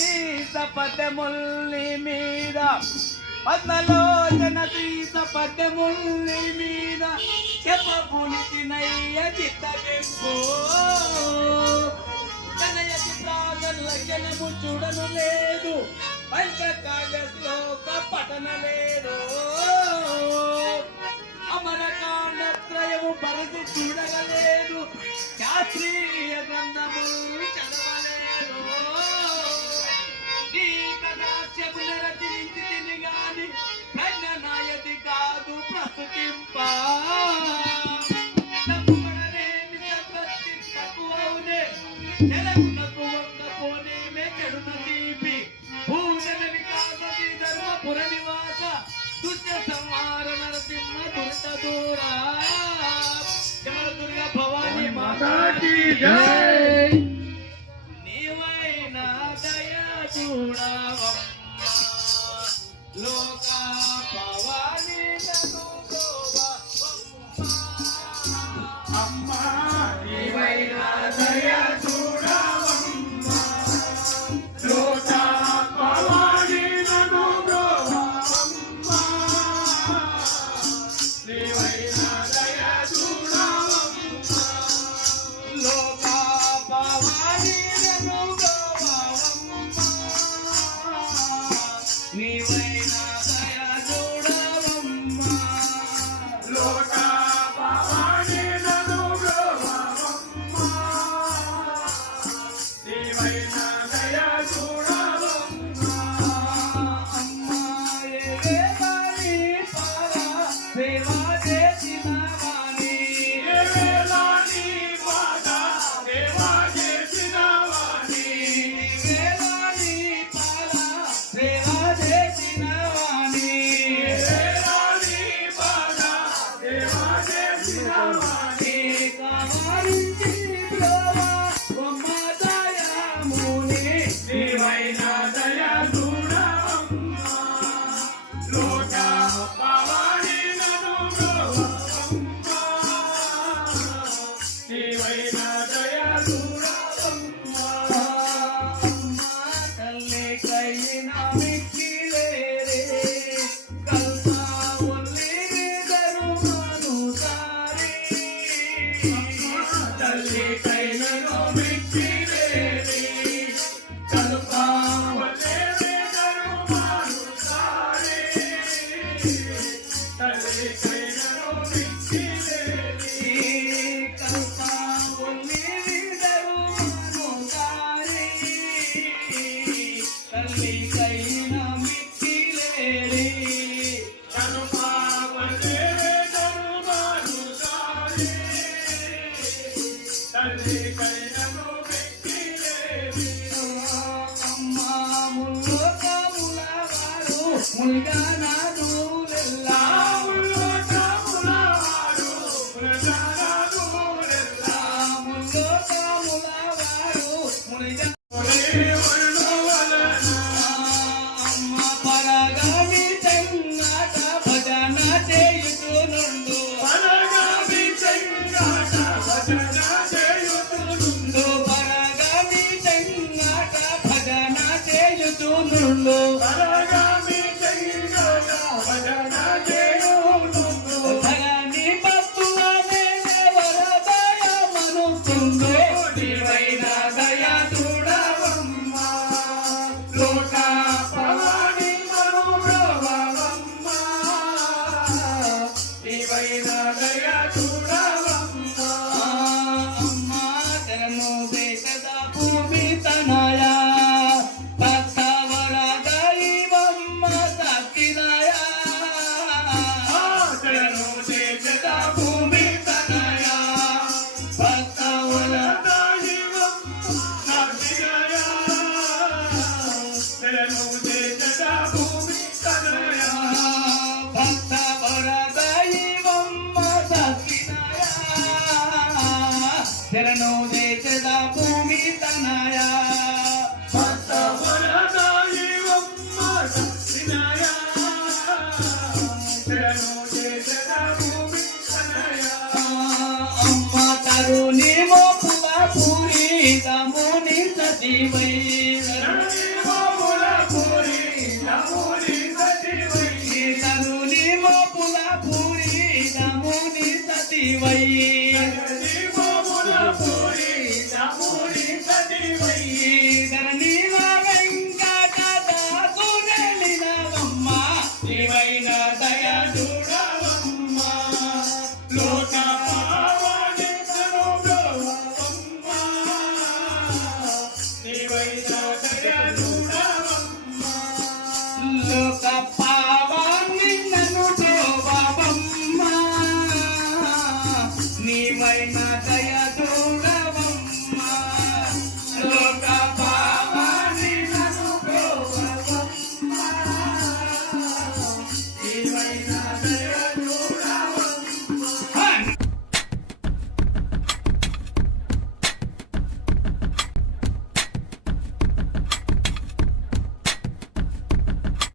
సీత పదముల్ని మీద పద్మలోచన సీత పదముల్ని మీద చెప్పపులినయ్య చిత్తగింపు కనయ చిత్రాలము చూడను లేదు పంచకావ్య శ్లోక పఠన లేదు అమరకాండత్రయము పరిధి చూడగలేదు శాస్త్రీయ గ్రంథము చదవలేదు నీ కటాక్షములు రచించి తిని గాని ప్రజ్ఞ నాయది కాదు ప్రస్తుతింప తప్పుడనేమి సత్వతింపకు అవునే చెరకునకు ఒక్క పోనేమే చెడున తీపి భూజన వికాస ధర్మపుర నివాస దుష్ట సంహార నరసింహ దుష్ట దూరా దుర్గా భవానీ మాతాకి జై నీవైనా దయా చూడవమ్మ లోక భవానీ అమ్మ నీవైనా దయా చూడవమ్మ లోక భవానీ నను బ్రోవమ్మ నీవైనా దయా చూడవమ్మ లోక భవానీ నను బ్రోవమ్మ నీవైనా దయా చూడవమ్మ లోక భవానీ నను బ్రోవమ్మ నీవైనా దయా చూడవమ్మ అమ్మ ఏ వాణి పాల సేవా చేసిన వాణి ఏ వేళని పాద సేవా చేసిన వాణి ఏ వేళని పాల సేవా చేసిన వాణి ఏ వేళని పాద సేవా చేసిన వాణి కావాలించి బ్రోవా బొమ్మ దయాముని నీవైనా దయా చూడవమ్మ లోక భవానీ నను బ్రోవమ్మ నీవైనా దయా చూడవమ్మ అమ్మ తల్లి కైన మిక్కిలేరే కల్పా ఒల్లి ధరుమను సారి తల్లి కైన మిక్కిలేరే కల్పా ఒల్లి ధరుమను సారి తల్లి కైన మిక్కిలేరే కల్పా ఒల్లి ధరుమను సారి తల్లి కైన మిక్కిలేరే కల్పా ఒల్లి ధరుమను సారి తల్లి కైన మిక్కిలేరే అమ్మ ముల్లోకముల వారు ముల్గానాదులెల్లా ముల్లోకముల వారు ముల్గానాదులెల్లా ముల్లోకముల వారు అమ్మ పరగామి చెంగాట భజన చేయుచునుండు పరగామి చెంగాట భజన చేయుచునుండు పరగామి చెంగాట భజన చేయుచునుండు పరగామి చెంగాట భజన చేయుచునుండు ధరణి పత్తులనే వరదయ మనుతుండు నీవైనా దయా చూడవమ్మ లోక భవానీ నను బ్రోవమ్మ నీవైనా దయా చూడవమ్మ అమ్మ తెరను దేశద భూమి తనయ భక్తవర దైవమ్మ సఖినయ తెరను దేశద భూమి తనయ భక్తవర దైవమ్మ సఖినయ తెరను దేశద భూమి తనయ భక్తవర దైవమ్మ సఖినయ తెరను దేశద భూమి తనయ భక్తవర దైవమ్మ సఖినయ తెరను దేశద భూమి తనయ అమ్మ తరుణి మోపువ పూరి తముని సజీవై పూరి నముని సతివయ్యి ధరణీల వెంకట దాసునెలినవమ్మ నీవైన దయ చూడవమ్మ లోక పావని సర్వోపమ నీవైన దయ చూడవమ్మ లోక పావని నన్ను చూడవమ్మ నీవైన